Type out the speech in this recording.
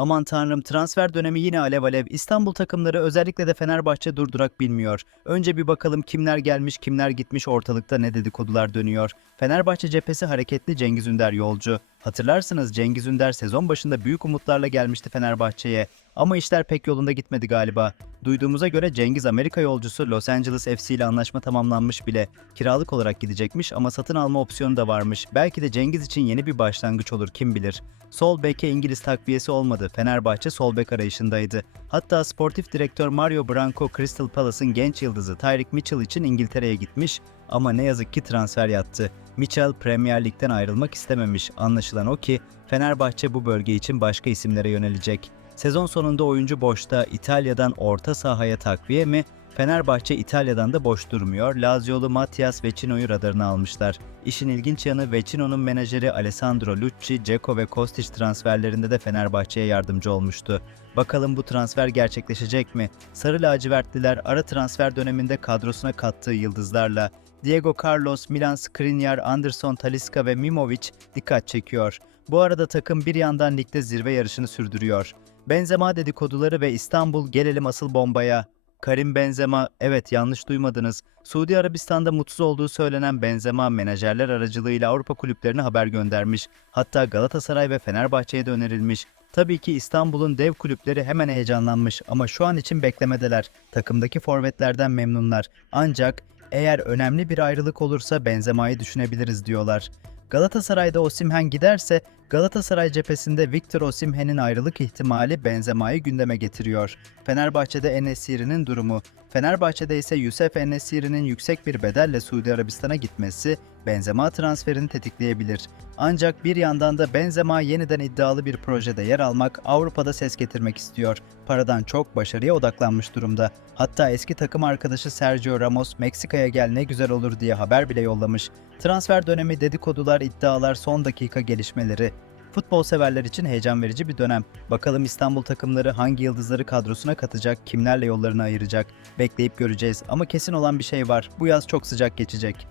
Aman tanrım transfer dönemi yine alev alev. İstanbul takımları özellikle de Fenerbahçe durdurak bilmiyor. Önce bir bakalım kimler gelmiş kimler gitmiş ortalıkta ne dedikodular dönüyor. Fenerbahçe cephesi hareketli Cengiz Ünder yolcu. Hatırlarsınız Cengiz Ünder sezon başında büyük umutlarla gelmişti Fenerbahçe'ye. Ama işler pek yolunda gitmedi galiba. Duyduğumuza göre Cengiz Amerika yolcusu Los Angeles FC ile anlaşma tamamlanmış bile. Kiralık olarak gidecekmiş ama satın alma opsiyonu da varmış. Belki de Cengiz için yeni bir başlangıç olur kim bilir. Sol beke İngiliz takviyesi olmadı. Fenerbahçe sol bek arayışındaydı. Hatta sportif direktör Mario Branco Crystal Palace'ın genç yıldızı Tyreek Mitchell için İngiltere'ye gitmiş ama ne yazık ki transfer yattı. Mitchell Premier Lig'den ayrılmak istememiş. Anlaşılan o ki Fenerbahçe bu bölge için başka isimlere yönelecek. Sezon sonunda oyuncu boşta İtalya'dan orta sahaya takviye mi? Fenerbahçe İtalya'dan da boş durmuyor. Laziolu Matias Vecino'yu radarına almışlar. İşin ilginç yanı Vecino'nun menajeri Alessandro Lucci, Ceko ve Kostic transferlerinde de Fenerbahçe'ye yardımcı olmuştu. Bakalım bu transfer gerçekleşecek mi? Sarı lacivertliler ara transfer döneminde kadrosuna kattığı yıldızlarla Diego Carlos, Milan Skriniar, Anderson Talisca ve Mimovic dikkat çekiyor. Bu arada takım bir yandan ligde zirve yarışını sürdürüyor. Benzema dedikoduları ve İstanbul gelelim asıl bombaya. Karim Benzema, evet yanlış duymadınız. Suudi Arabistan'da mutsuz olduğu söylenen Benzema menajerler aracılığıyla Avrupa kulüplerine haber göndermiş. Hatta Galatasaray ve Fenerbahçe'ye de önerilmiş. Tabii ki İstanbul'un dev kulüpleri hemen heyecanlanmış ama şu an için beklemedeler. Takımdaki forvetlerden memnunlar. Ancak eğer önemli bir ayrılık olursa Benzema'yı düşünebiliriz diyorlar. Galatasaray'da Osimhen giderse Galatasaray cephesinde Victor Osimhen'in ayrılık ihtimali Benzema'yı gündeme getiriyor. Fenerbahçe'de Enesiri'nin durumu, Fenerbahçe'de ise Yusuf Enesiri'nin yüksek bir bedelle Suudi Arabistan'a gitmesi Benzema transferini tetikleyebilir. Ancak bir yandan da Benzema yeniden iddialı bir projede yer almak, Avrupa'da ses getirmek istiyor. Paradan çok başarıya odaklanmış durumda. Hatta eski takım arkadaşı Sergio Ramos Meksika'ya gel ne güzel olur diye haber bile yollamış. Transfer dönemi dedikodular, iddialar, son dakika gelişmeleri. Futbol severler için heyecan verici bir dönem. Bakalım İstanbul takımları hangi yıldızları kadrosuna katacak, kimlerle yollarını ayıracak. Bekleyip göreceğiz ama kesin olan bir şey var. Bu yaz çok sıcak geçecek.